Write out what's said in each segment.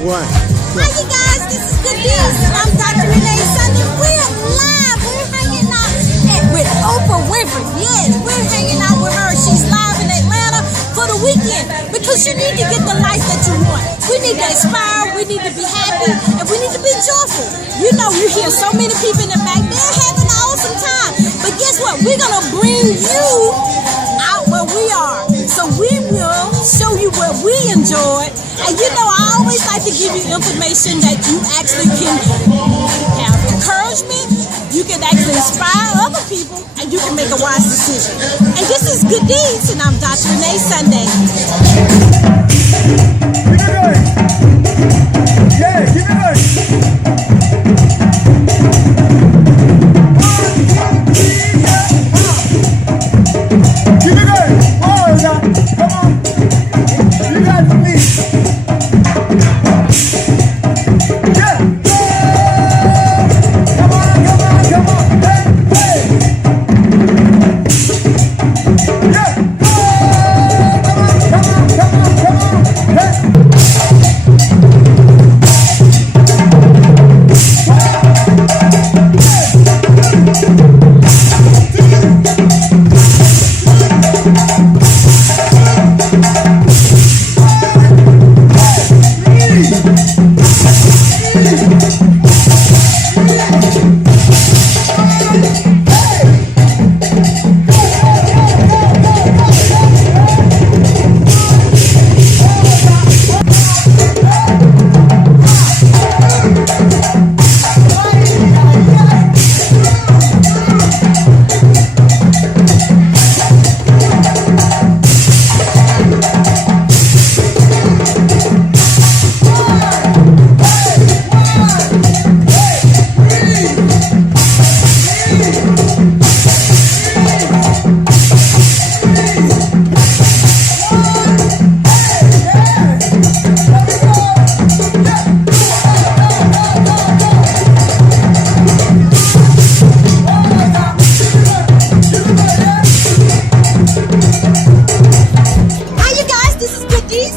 What? Hi, you guys. This is Renees, and I'm Dr. Renee Sunday. We're live. We're hanging out with Oprah Winfrey. Yes, we're hanging out with her. She's live in Atlanta for the weekend because you need to get the life that you want. We need to inspire. We need to be happy, and we need to be joyful. You know, you hear so many people in the back. They're having an awesome time. But guess what? We're going to bring you out where we are. So we will show you what we enjoyed. And you know, I always like to give you information that you actually can have encouragement. You can actually inspire other people, and you can make a wise decision. And this is Good Deeds, and I'm Dr. Renee Sunday. Keep it going. Yeah, keep it going. Keep it going. Oh, yeah. Come on. You got the lead. Yeah. Come on, come on, come on. Hey, hey. Yeah. Come on, come on, come on, come on. Hey.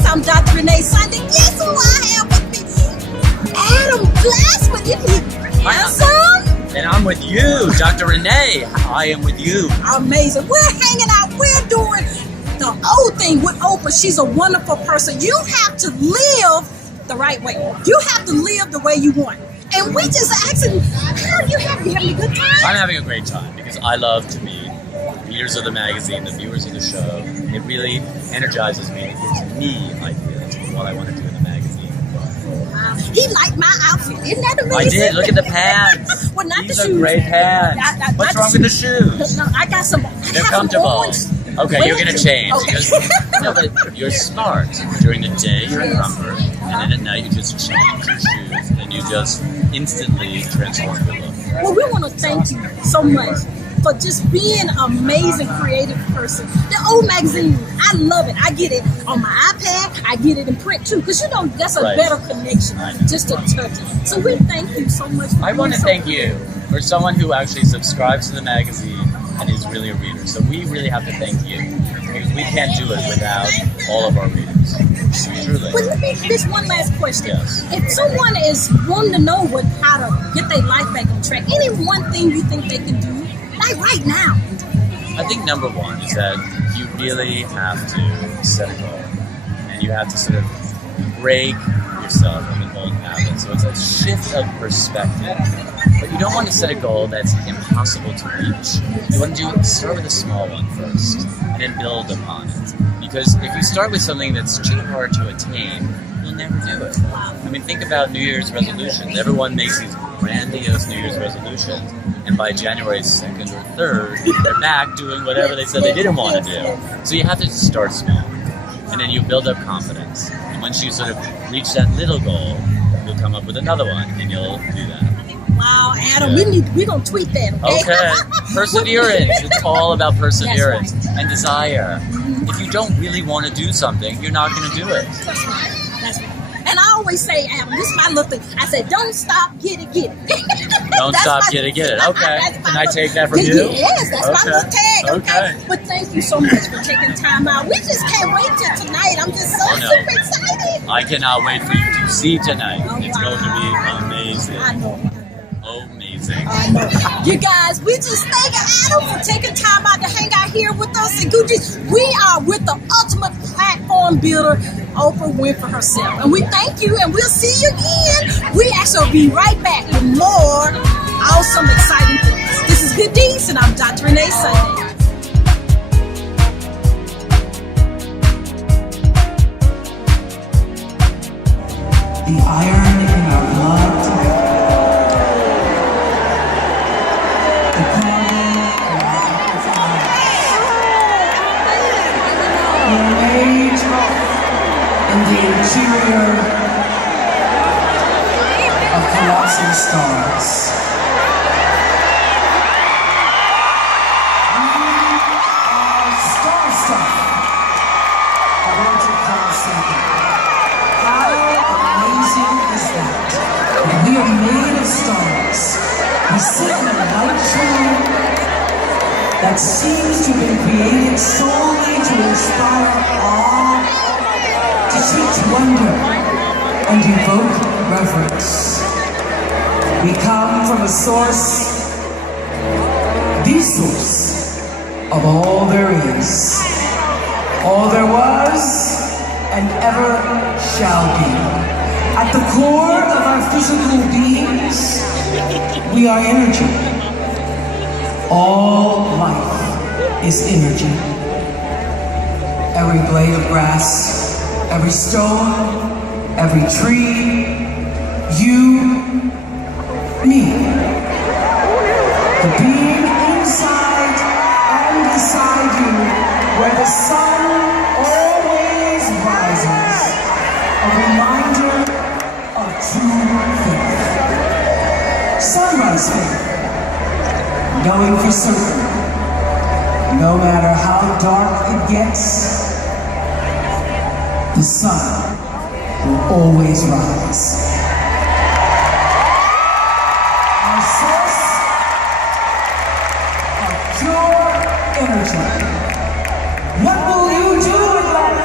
I'm Dr. Renee Sunday. Guess who I have with me? Adam Glass with you. Handsome. And I'm with you, Dr. Renee. I am with you. Amazing. We're hanging out. We're doing the old thing with Oprah. She's a wonderful person. You have to live the right way. You have to live the way you want. And we just asking, how do you have? You having a good time? I'm having a great time because I love to meet the readers of the magazine, the viewers of the show. It really energizes me. It gives me ideas for what I want to do in the magazine. He liked my outfit. Isn't that amazing? I did. Look at the pants. Well, not These the are shoes. great pants. What's wrong with the shoes? No, I got some. They're comfortable. Okay, you're gonna change. Okay. Because, no, but you're smart. During the day, you're in comfort, and then at night, you just change your shoes, and you just instantly transform your look. Well, we want to thank you so much for just being an amazing creative person. The old magazine, I love it. I get it on my iPad. I get it in print too, because you know that's a better connection, just to touch it. So we thank you so much. I want to thank you for someone who actually subscribes to the magazine and is really a reader. So we really have to thank you because we can't do it without all of our readers. Truly. But let me this one last question. Yes. If someone is wanting to know how to get their life back on track, any one thing you think they can do, like right now? I think number one is that you really have to set a goal, and you have to sort of break yourself from an old habit. So it's a shift of perspective. But you don't want to set a goal that's impossible to reach. You want to start with a small one first, and then build upon it. Because if you start with something that's too hard to attain, you'll never do it. I mean, think about New Year's resolutions. Everyone makes these grandiose New Year's resolutions, and by January 2nd or 3rd, they're back doing whatever they said they didn't want to do. So you have to just start small, and then you build up confidence. And once you sort of reach that little goal, you'll come up with another one, and you'll do that. Wow, Adam, we're going to tweet that, okay? Okay. Perseverance. It's all about perseverance and desire. If you don't really want to do something, you're not going to do it. That's right. That's right. And I always always say, Adam, this is my little thing. I said, don't stop, get it, get it. Don't stop, get it. Okay. Can I take that from you? Yes, that's my little tag. Okay. But thank you so much for taking time out. We just can't wait till tonight. I'm just so super excited. I cannot wait for you to see tonight. Oh, it's going to be amazing. I know. Amazing. I know. You guys, we just thank Adam for taking time out to hang out here with us at Gucci. We are with the ultimate platform builder, Oprah Winfrey herself. And we thank you, and we'll see you again. We actually will be right back with more awesome, exciting things. This is Good Deeds, and I'm Dr. Renee Sunday. The iron in our blood, the carbon in our eyes, we're made in the interior of colossal stars. We are star stuff. I want to call something. How amazing is that? We are made of stars. We sit in a light throne that seems to have been created solely to inspire awe, to teach wonder, and evoke reverence. We come from a source, the source of all there is, all there was, and ever shall be. At the core of our physical beings, we are energy. All life is energy. Every blade of grass, every stone, every tree, you, me. The being inside and beside you, where the sun always rises, a reminder of true faith. Sunrise faith, knowing for certain, no matter how dark it gets, the sun will always rise. Our source of pure energy. What will you do with life?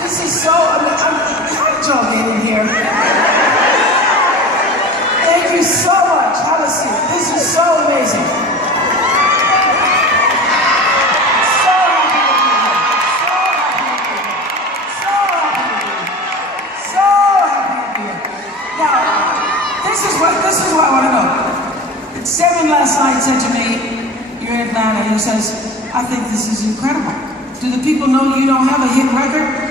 This is so, how did y'all get in here? Thank you so much. Have a seat. This is so amazing. So happy to be here. So happy to be here. So happy to be here. Now, this is what I want to know. Seven last night said to me, you're in Atlanta, and he says, I think this is incredible. Do the people know you don't have a hit record?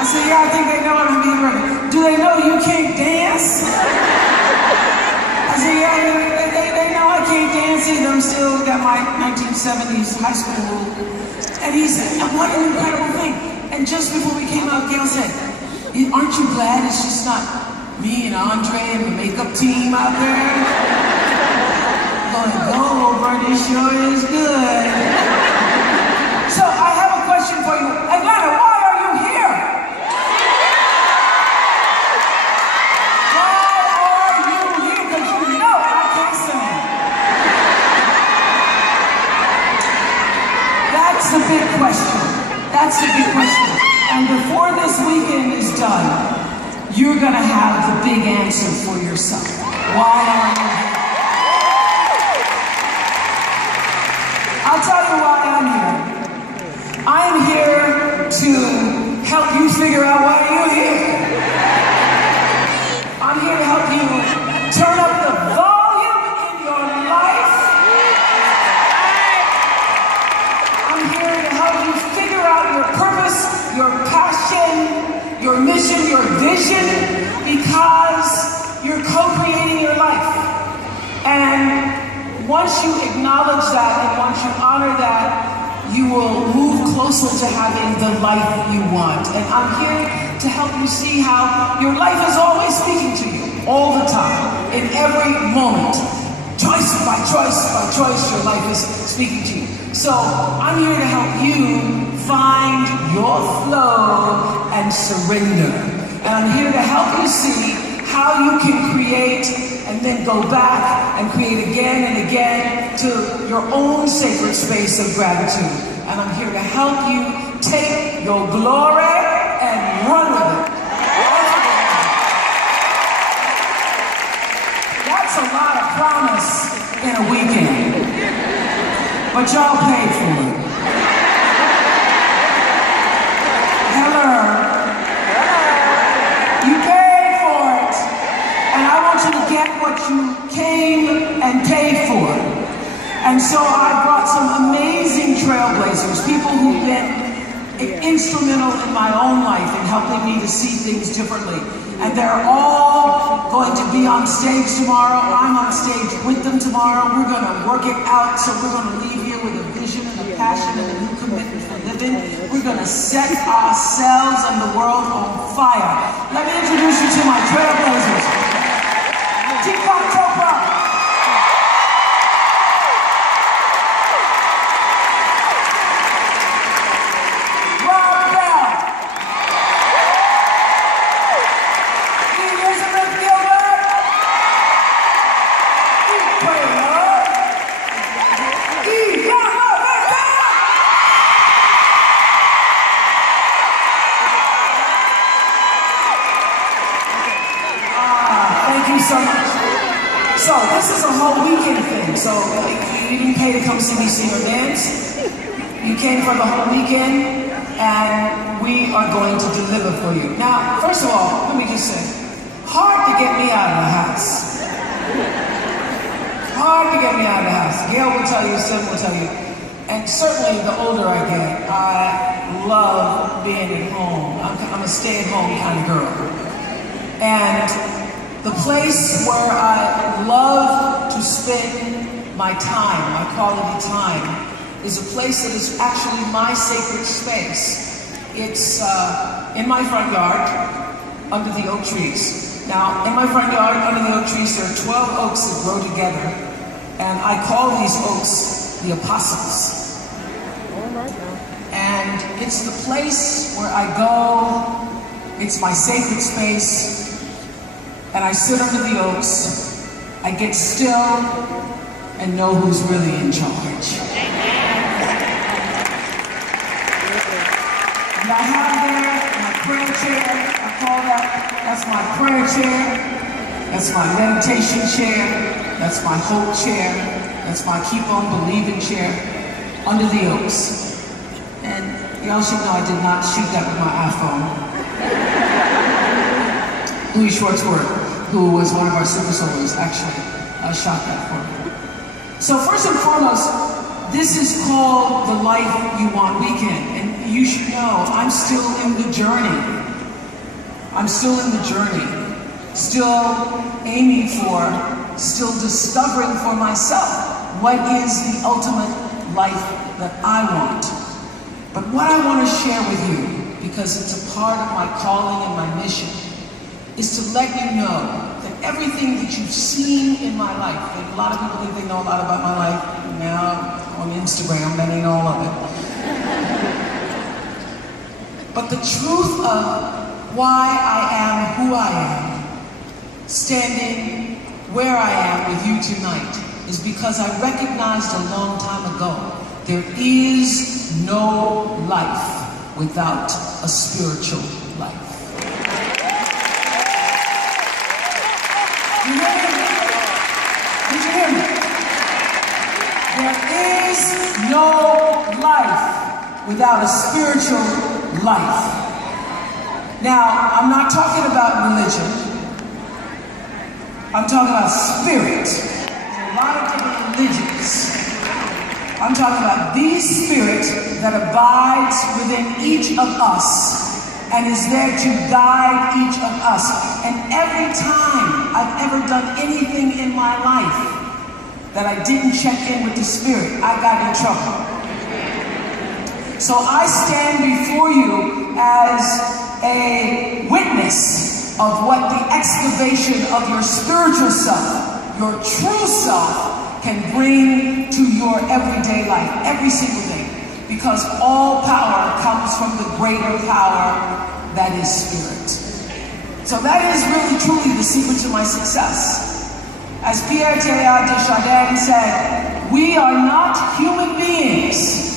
I said, yeah, I think they know I'm a hit record. Do they know you can't dance? I said, yeah, they know I can't dance either. I'm still got my 1970s high school. And he said, what an incredible thing. And just before we came out, Gail said, aren't you glad it's just not me and Andre and the makeup team out there? Going, go, Oprah, this sure is good. So I have a question for you. Atlanta, why are you here? big question. That's the big question. And before this weekend is done, you're gonna have the big answer for yourself. Why are you here? I'll tell you why I'm here. I'm here to help you figure out why you're here. I'm here to help you turn up the volume in your life. I'm here to help you figure out your purpose, your passion, your mission, your vision, because you're co-creating your life. And once you acknowledge that and once you honor that, you will move closer to having the life you want. And I'm here to help you see how your life is always speaking to you, all the time, in every moment. Choice by choice by choice, your life is speaking to you. So I'm here to help you find your flow and surrender. And I'm here to help you see how you can create and then go back and create again and again to your own sacred space of gratitude. And I'm here to help you take your glory and run with it. That's a lot of promise in a weekend. But y'all paid for it. Hello. You paid for it. And I want you to get what you came and paid for. And so I brought some amazing trailblazers, people who've been instrumental in my own life in helping me to see things differently. And they're all going to be on stage tomorrow. I'm on stage with them tomorrow. We're going to work it out. So we're going to leave here with a vision and a passion and a new commitment for living. We're going to set ourselves and the world on fire. Let me introduce you to my trailblazers. Oprah. So much. So this is a whole weekend thing. So you didn't pay to come see me sing or dance. You came for the whole weekend, and we are going to deliver for you. Now, first of all, let me just say, hard to get me out of the house. Hard to get me out of the house. Gail will tell you, Sim will tell you. And certainly the older I get, I love being at home. I'm a stay-at-home kind of girl. And the place where I love to spend my time, my quality time, is a place that is actually my sacred space. It's in my front yard, under the oak trees. Now, in my front yard, under the oak trees, there are 12 oaks that grow together, and I call these oaks the apostles. And it's the place where I go, it's my sacred space, and I sit under the oaks, I get still, and know who's really in charge. And I have there my prayer chair, I call that's my prayer chair, that's my meditation chair, that's my hope chair, that's my keep on believing chair, under the oaks. And y'all should know I did not shoot that with my iPhone. Louis Schwartzberg, who was one of our super solos, actually shot that for me. So first and foremost, this is called the Life You Want Weekend, and you should know I'm still in the journey. I'm still in the journey, still aiming for, still discovering for myself what is the ultimate life that I want. But what I want to share with you, because it's a part of my calling and my mission, is to let you know that everything that you've seen in my life, and a lot of people think they know a lot about my life, now on Instagram, many know all of it. But the truth of why I am who I am, standing where I am with you tonight, is because I recognized a long time ago there is no life without a spiritual life. You hear me? Did you hear me? There is no life without a spiritual life. Now, I'm not talking about religion. I'm talking about spirit. There's a lot of different religions. I'm talking about the spirit that abides within each of us and is there to guide each of us. And every time I've ever done anything in my life that I didn't check in with the spirit, I got in trouble. So I stand before you as a witness of what the excavation of your spiritual self, your true self, can bring to your everyday life, every single day. Because all power comes from the greater power that is spirit. So that is really truly the secret to my success. As Pierre Teilhard de Chardin said, we are not human beings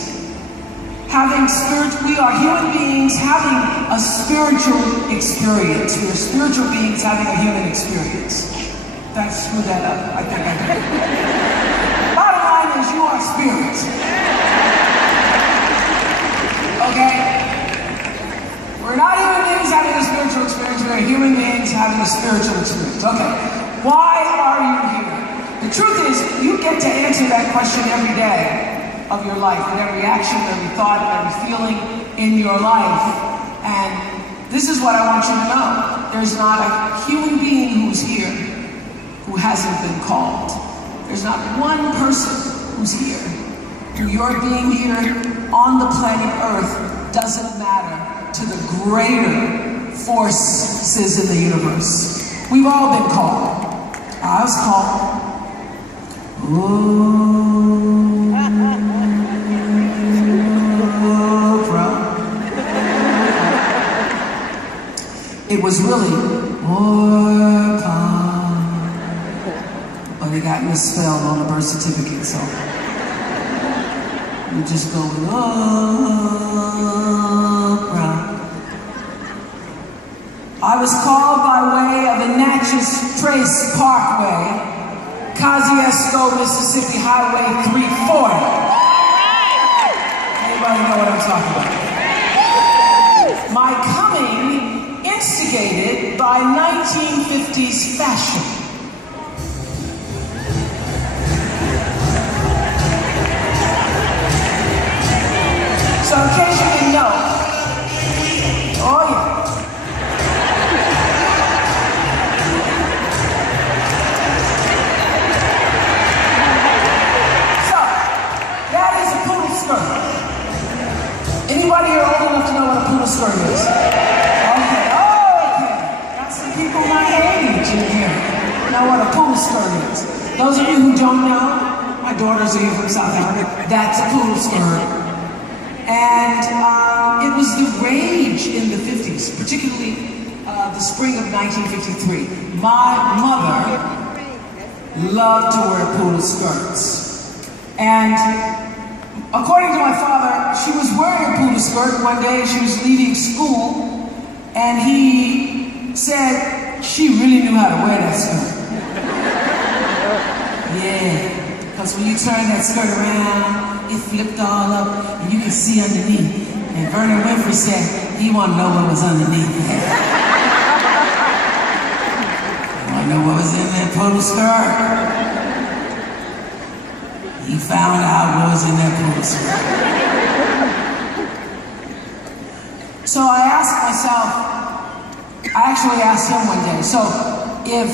having spirit, we are human beings having a spiritual experience. We are spiritual beings having a human experience. That screwed that up. I think I did. Bottom line is you are spirit. Okay? We're not human beings having a spiritual experience. We're human beings having a spiritual experience. Okay. Why are you here? The truth is, you get to answer that question every day of your life, in every action, every thought, every feeling in your life. And this is what I want you to know. There's not a human being who's here who hasn't been called. There's not one person who's here. Your being here on the planet Earth doesn't matter to the greater forces in the universe. We've all been called. I was called. Oprah. It was really Oprah. But it got misspelled on the birth certificate, so you just go with Oprah. I was called by way of the Natchez Trace Parkway, Kosciuszko, Mississippi Highway 340. Anybody know what I'm talking about? My coming instigated by 1950s fashion. So in case you didn't know, oh yeah. So, that is a poodle skirt. Anybody here old enough to know what a poodle skirt is? Okay, okay. Got some people my age in here know what a poodle skirt is. Those of you who don't know, my daughters are here from South Africa, that's a poodle skirt. And it was the rage in the 50s, particularly the spring of 1953. My mother loved to wear poodle skirts. And according to my father, she was wearing a poodle skirt one day. She was leaving school, and he said she really knew how to wear that skirt. Yeah, because when you turn that skirt around, it flipped all up, and you could see underneath. And Vernon Winfrey said he wanted to know what was underneath. You want to know what was in that poodle skirt? He found out what was in that poodle skirt. So I asked myself, I actually asked him one day, so if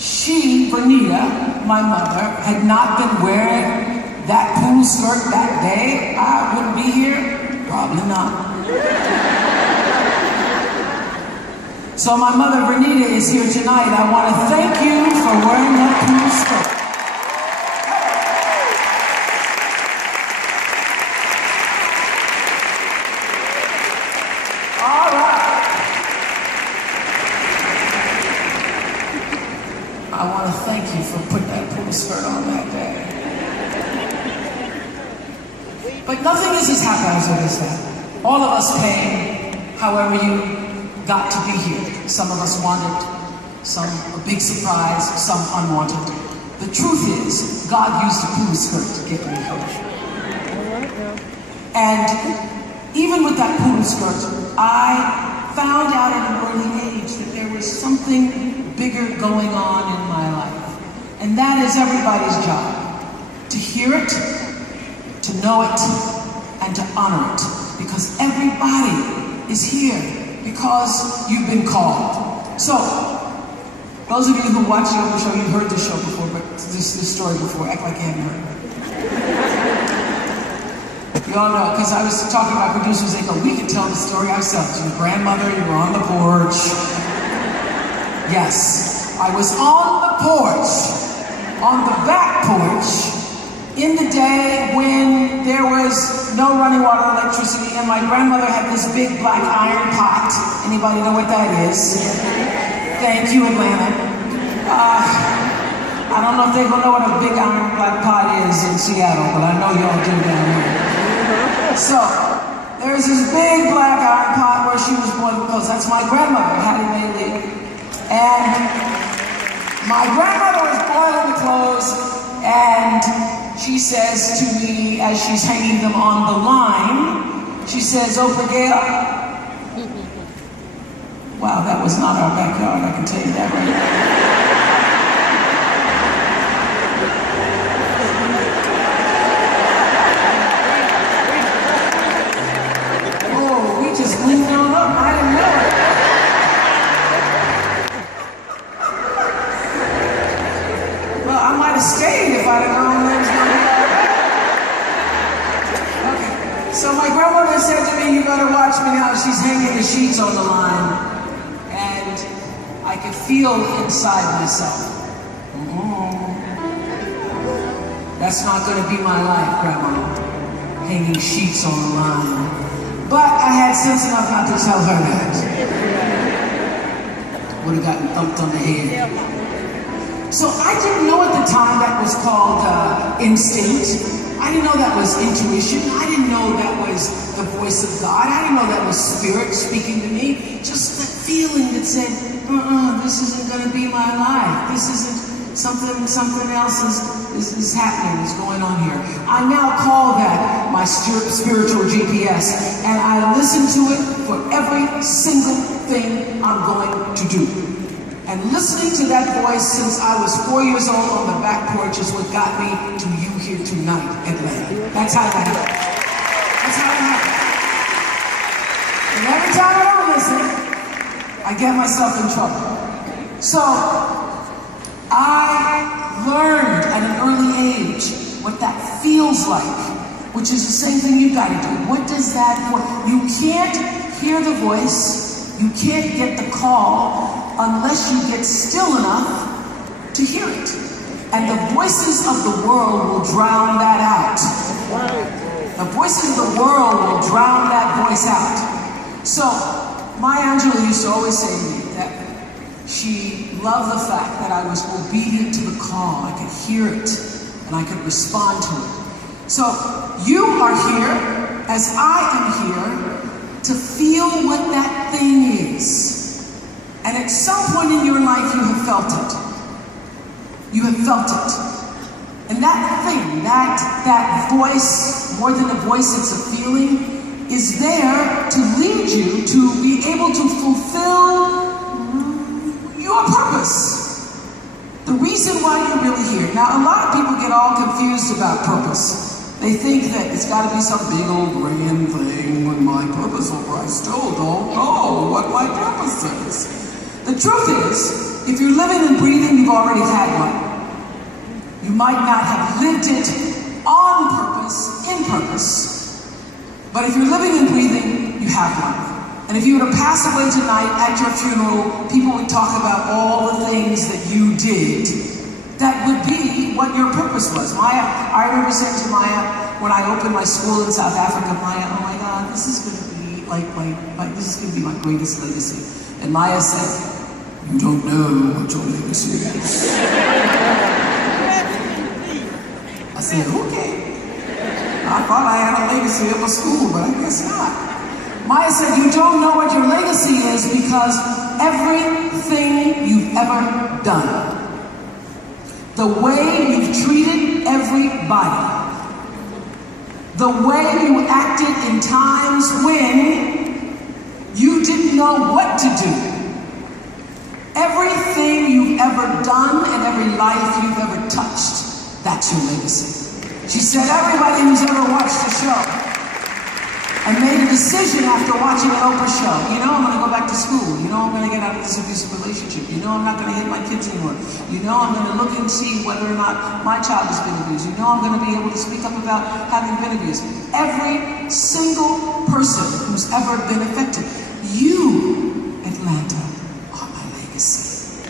she, Bernita, my mother, had not been wearing that poodle skirt that day, I wouldn't be here? Probably not. So my mother, Renee, is here tonight. I want to thank you for wearing that poodle skirt. All right. I want to thank you for putting that poodle skirt on that day. But nothing is as haphazard as that. All of us pay however you got to be here. Some of us wanted, some a big surprise, some unwanted. The truth is, God used a poodle skirt to get me here. And even with that poodle skirt, I found out at an early age that there was something bigger going on in my life. And that is everybody's job. To hear it, to know it, and to honor it. Because everybody is here because you've been called. So, those of you who watch the Oprah show, you've heard this show before, but this story before, act like you hadn't heard it. You all know, because I was talking to my producers, they go, we can tell the story ourselves. Your grandmother, you were on the porch. Yes, I was on the porch, on the back porch, in the day when there was no running water, electricity, and my grandmother had this big black iron pot. Anybody know what that is? Thank you, Atlanta. I don't know if they're gonna know what a big iron black pot is in Seattle, but I know y'all do down here. So, there's this big black iron pot where she was boiling clothes. That's my grandmother, Hattie Mae Lee. And my grandmother was boiling the clothes, and she says to me as she's hanging them on the line, she says, Oprah Gail. Wow, that was not our backyard, I can tell you that right now. Oh, we just moved on up, I didn't know it. Well, I might have stayed if I'd have known that was going to be all right. Okay, so my grandmother said to me, you better watch me now. She's hanging the sheets on the line. And I could feel inside myself, that's not going to be my life, Grandma. Hanging sheets on the line. But I had sense enough not to tell her that. Would have gotten thumped on the head. So I didn't know at the time that was called instinct. I didn't know that was intuition. I didn't know that was the voice of God. I didn't know that was spirit speaking to me. Just that feeling that said, this isn't going to be my life. This isn't something else is happening, is going on here. I now call that my spiritual GPS, and I listen to it for every single thing I'm going to do. And listening to that voice since I was 4 years old on the back porch is what got me to you here tonight, Atlanta. That's how it happened. That's how it happened. And every time I don't listen, I get myself in trouble. So, I learned at an early age what that feels like, which is the same thing you gotta do. What does that, you can't hear the voice, you can't get the call, unless you get still enough to hear it. And the voices of the world will drown that out. The voices of the world will drown that voice out. So, Maya Angelou used to always say to me that she loved the fact that I was obedient to the call. I could hear it, and I could respond to it. So, you are here, as I am here, to feel what that thing is. And at some point in your life, you have felt it. You have felt it. And that thing, that voice, more than a voice, it's a feeling, is there to lead you to be able to fulfill your purpose. The reason why you're really here. Now, a lot of people get all confused about purpose. They think that it's got to be some big old grand thing when my purpose, or I still don't know what my purpose is. The truth is, if you're living and breathing, you've already had one. You might not have lived it on purpose, in purpose. But if you're living and breathing, you have one. And if you were to pass away tonight at your funeral, people would talk about all the things that you did. That would be what your purpose was. Maya, I remember saying to Maya, when I opened my school in South Africa, Maya, oh my God, this is going to be this is going to be my greatest legacy. And Maya said, you don't know what your legacy is. I said, okay. I thought I had a legacy of a school, but I guess not. Maya said, you don't know what your legacy is because everything you've ever done, the way you've treated everybody, the way you acted in times when you didn't know what to do, everything you've ever done and every life you've ever touched, that's your legacy. She said, everybody who's ever watched a show and made a decision after watching an Oprah show, you know I'm going to go back to school, you know I'm going to get out of this abusive relationship, you know I'm not going to hit my kids anymore, you know I'm going to look and see whether or not my child has been abused, you know I'm going to be able to speak up about having been abused. Every single person who's ever been affected, you, Atlanta, are my legacy.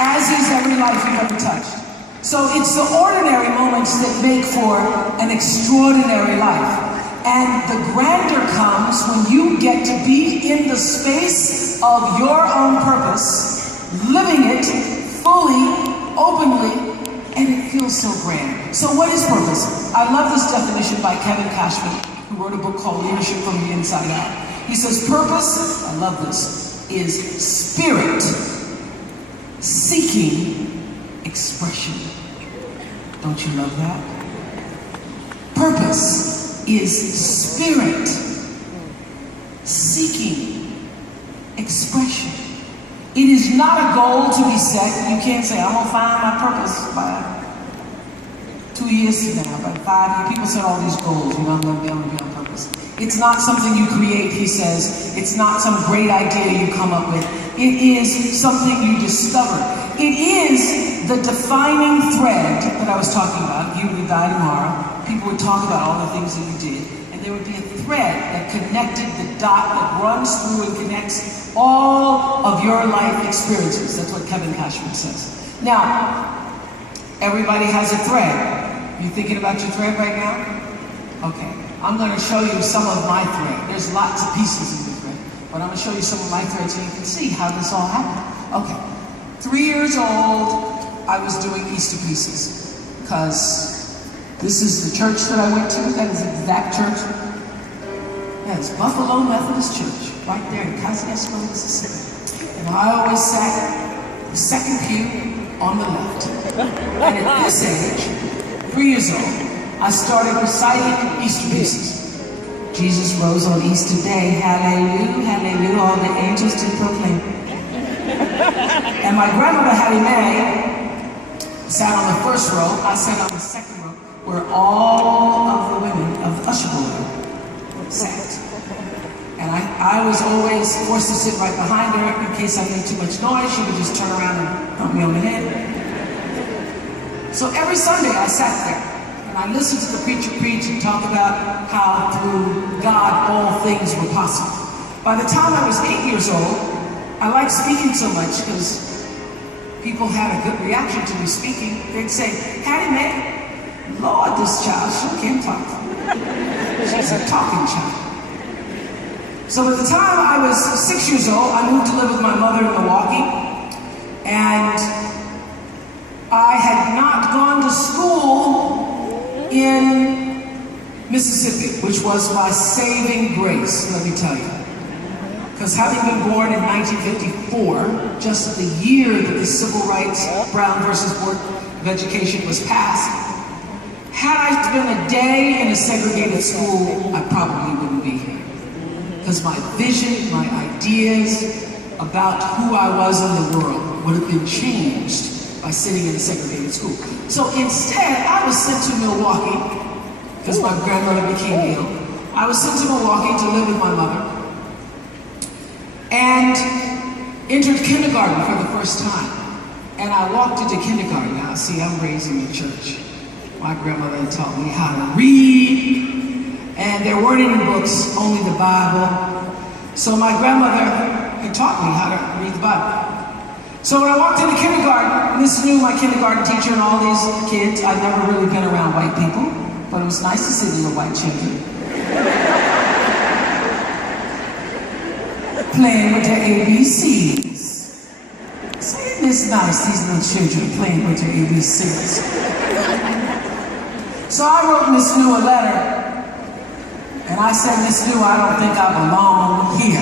As is every life you've ever touched. So it's the ordinary moments that make for an extraordinary life. And the grandeur comes when you get to be in the space of your own purpose, living it fully, openly, and it feels so grand. So what is purpose? I love this definition by Kevin Cashman, who wrote a book called Leadership from the Inside Out. He says, purpose, I love this, is spirit seeking expression. Don't you love that? Purpose is spirit seeking expression. It is not a goal to be set. You can't say, I'm going to find my purpose by 2 years from now, by 5 years. People set all these goals, you know, I'm going to be on purpose. It's not something you create, he says. It's not some great idea you come up with. It is something you discover. It is the defining thread that I was talking about. You would die tomorrow. People would talk about all the things that you did. And there would be a thread that connected the dot that runs through and connects all of your life experiences. That's what Kevin Cashman says. Now, everybody has a thread. You thinking about your thread right now? Okay. I'm going to show you some of my thread. There's lots of pieces in the thread. But I'm going to show you some of my thread so you can see how this all happened. Okay. 3 years old, I was doing Easter pieces. Because this is the church that I went to. That is the exact church. That's Buffalo Methodist Church. Right there in Kosciuszko, Mississippi. And I always sat the second pew on the left. And at this age, 3 years old, I started reciting Easter pieces. Jesus rose on Easter Day, hallelujah, hallelujah, all the angels did proclaim. And my grandmother, Hattie Mae, sat on the first row, I sat on the second row, where all of the women of the usher board sat. And I was always forced to sit right behind her in case I made too much noise. She would just turn around and thump me on the head. So every Sunday I sat there. And I listened to the preacher preach and talk about how through God all things were possible. By the time I was 8 years old, I liked speaking so much because people had a good reaction to me speaking. They'd say, Hattie Mae, Lord, this child sure can't talk. She's a talking child. So by the time I was 6 years old, I moved to live with my mother in Milwaukee. And I had not gone to school in Mississippi, which was my saving grace, let me tell you. Because having been born in 1954, just the year that the Civil Rights Brown versus Board of Education was passed, had I spent a day in a segregated school, I probably wouldn't be here. Because my vision, my ideas about who I was in the world would have been changed by sitting in a segregated school. So instead, I was sent to Milwaukee, because my grandmother became ill. I was sent to Milwaukee to live with my mother, and entered kindergarten for the first time. And I walked into kindergarten. Now, see, I'm raised in the church. My grandmother had taught me how to read, and there weren't any books, only the Bible. So my grandmother had taught me how to read the Bible. So when I walked into kindergarten, Miss knew my kindergarten teacher and all these kids. I'd never really been around white people, but it was nice to see the little white children playing with their ABCs. See, it's nice, these little children playing with their ABCs. So I wrote Miss New a letter, and I said, Miss New, I don't think I belong here.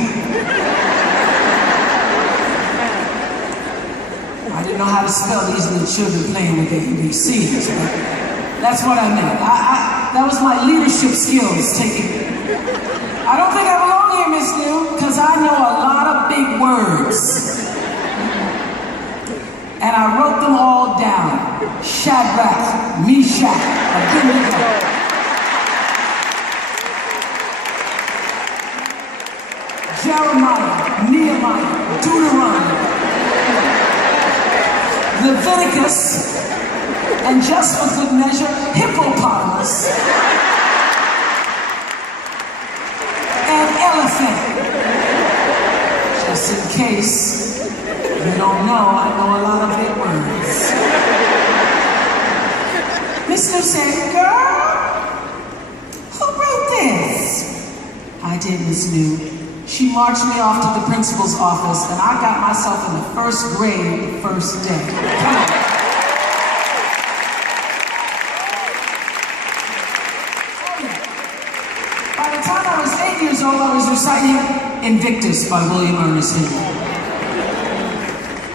I didn't know how to spell these little children playing with their ABCs, but that's what I meant. That was my leadership skills taking. I don't think I belong here, Miss New, because I know a lot of big words. And I wrote them all down. Shadrach, Meshach, Abednego. Jeremiah, Nehemiah, Deuteronomy, Leviticus, and just for good measure, hippopotamus, and elephant. Just in case you don't know, I know a lot of big words. Mr. said, girl, who wrote this? I did, Miss New. She marched me off to the principal's office, and I got myself in the first grade the first day. Come on. By the time I was 8 years old, I was reciting Invictus by William Ernest Henley.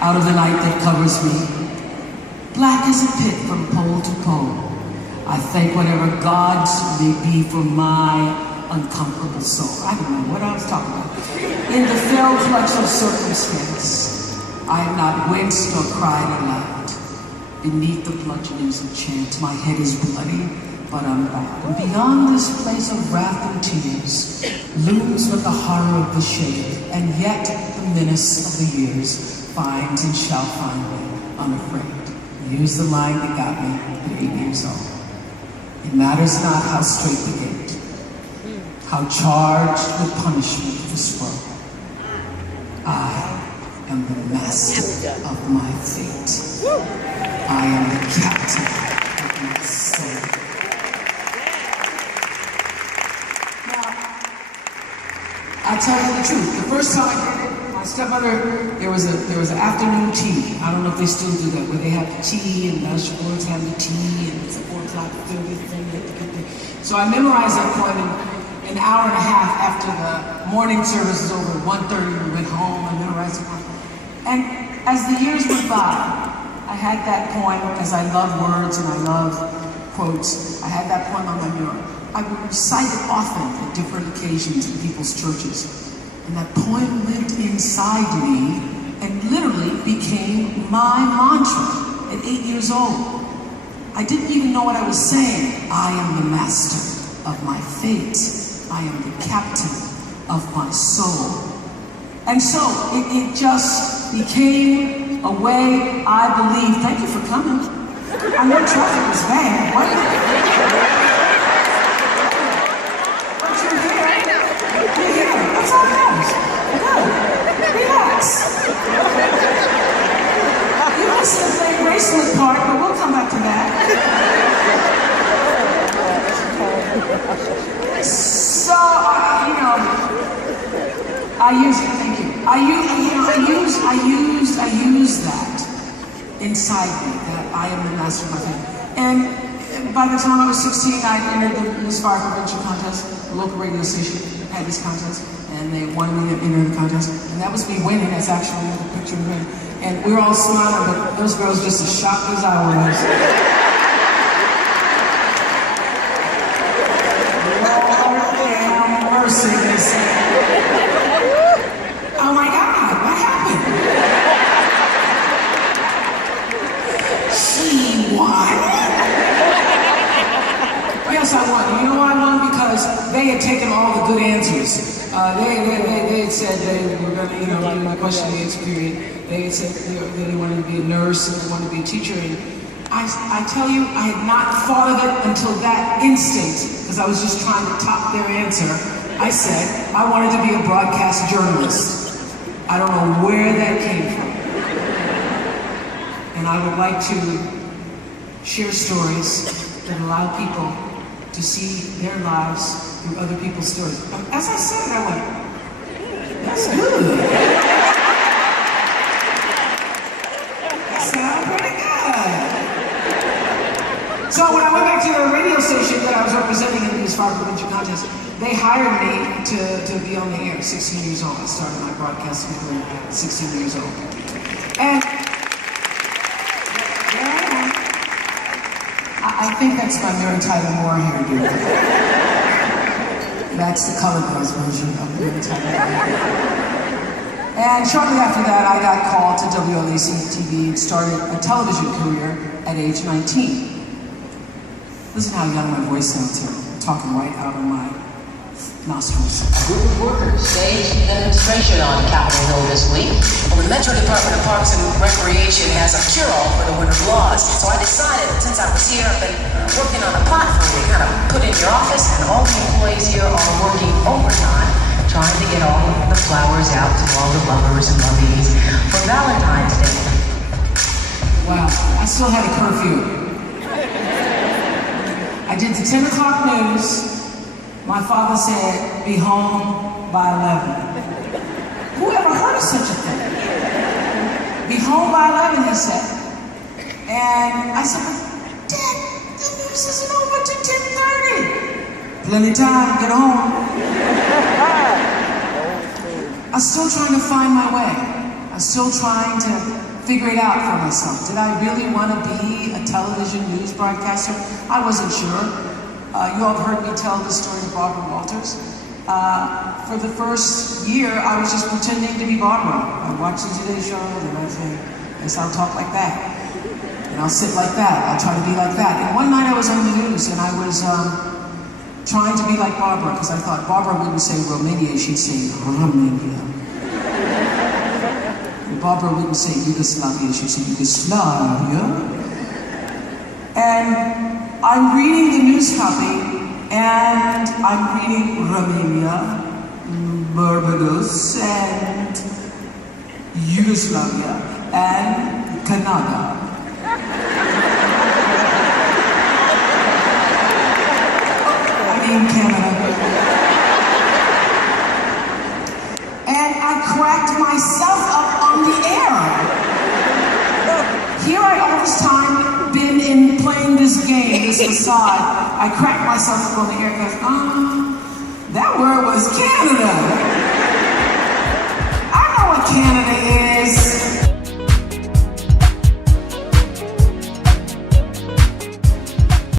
Out of the night that covers me, black as a pit from pole to pole, I thank whatever gods may be for my unconquerable soul. I don't know what I was talking about. In the fell clutch of circumstance, I have not winced or cried or laughed. Beneath the bludgeonings of chance, my head is bloody, but I'm back. And beyond this place of wrath and tears, looms but the horror of the shade, and yet the menace of the years finds and shall find me, unafraid. Here's the line that got me at 8 years old. It matters not how straight the gate, how charged with punishment the scroll. I am the master of my fate. I am the captain of my soul. Now, I'll tell you the truth. The first time I did it, my stepmother, there was an afternoon tea. I don't know if they still do that, where they have the tea and the usher boys have the tea, and it's 4 o'clock, so I memorized that poem in an hour and a half after the morning service was over. At 1:30, we went home and memorized the poem. And as the years went by, I had that poem, because I love words and I love quotes. I had that poem on my mirror. I would recite it often at different occasions in people's churches. And that poem lived inside me and literally became my mantra at 8 years old. I didn't even know what I was saying. I am the master of my fate. I am the captain of my soul. And so it just became a way I believe. Thank you for coming. I know traffic was bad. What? But you're here. You're here. That's all that matters. Good. Relax. You missed the play bracelet part, but we'll come back to that. So, I use that inside me, that I am the master of my fate. And by the time I was 16, I entered the Miss Fire Prevention contest. The local radio station had this contest, and they wanted me to enter the contest. And that was me winning. That's actually the picture of me. And we were all smiling, but those girls just as shocked as I was. Mercy, they said. Oh my God, what happened? She won? Yes, I won. You know why I won? Because they had taken all the good answers. They had said they were going to, do the question and answer period. They had said they wanted to be a nurse and they wanted to be a teacher. And I tell you, I had not thought of it until that instant, because I was just trying to top their answer. I said I wanted to be a broadcast journalist. I don't know where that came from. And I would like to share stories that allow people to see their lives through other people's stories. As I said it, I went, that's good. representing in the News Fire Prevention Contest. They hired me to be on the air, 16 years old. I started my broadcasting career at 16 years old. And there I am. I think that's my Mary Tyler Moore hairdo. That's the colored girls version of Mary Tyler Moore. And shortly after that, I got called to WLAC-TV and started a television career at age 19. Listen how young my voice sounds here. I'm talking right out of my nostrils. A group of workers staged a demonstration on Capitol Hill this week. Well, the Metro Department of Parks and Recreation has a cure-all for the winter blahs. So I decided that since I was here, I've been working on a plot for you, kind of put in your office, and all the employees here are working overtime, trying to get all of the flowers out to all the lovers and lovies for Valentine's Day. Wow, I still had a curfew. I did the 10 o'clock news. My father said, be home by 11. Who ever heard of such a thing? Be home by 11, he said. And I said, Dad, the news isn't over till 10:30. Plenty of time, get home. I'm still trying to find my way. I'm still trying to figure it out for myself. Did I really want to be a television news broadcaster? I wasn't sure. You all have heard me tell the story of Barbara Walters. For the first year, I was just pretending to be Barbara. I'd watch the Today Show, and I'd say, yes, I'll talk like that. And I'll sit like that. I'll try to be like that. And one night I was on the news, and I was trying to be like Barbara, because I thought Barbara wouldn't say Romania, she'd say Romania. And Barbara wouldn't say Yugoslavia, she'd say Yugoslavia. And I'm reading the news copy, and I'm reading Romania, Barbados, and Yugoslavia, and Canada. Canada. And I cracked myself up on the air. Here I all this time been in playing this game, this facade. I cracked myself up on the air because, that word was Canada.